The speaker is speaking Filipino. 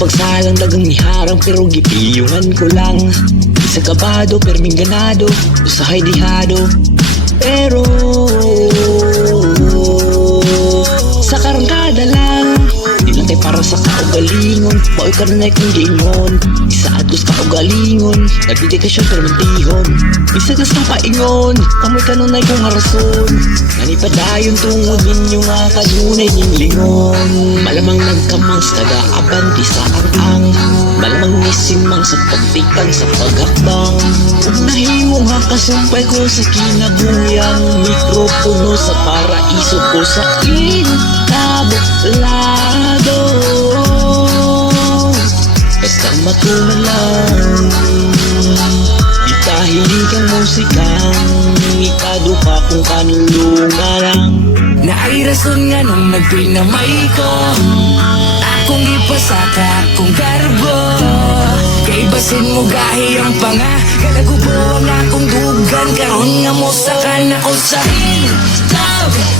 pagsalang dagang iharang pero gipiyungan ko lang. Isa kabado pero mingganado, usahay dihado. Pero sa karangkada lang, di lang tayo para sa kaugalingon. Maoy ka na kung gingon, isa atos kaugalingon. Nagdedikasyon pero mantihon, isa gas ng paingon. Kamoy ka nung kung rason, nanipadayon tungod ninyo nga kanunay ning lingon. Malamang nagkamang sa tagaabanti sa ang malamang nisimang sa pagtikang sa paghakbang. Ug nahimong nga kasumpay ko sa kinabuyang mikropono sa paraiso ko sa entablado. Basta matuman lang, itahilig ang musikang ikaduka kung kanulungan lang. Naay rason nga nung nagpinamay ko, akong ipasaka akong karbo. Kay basin mo gahi ang panga, kalagubo ang akong dugan. Karon nga mo saka na ko sa entablado.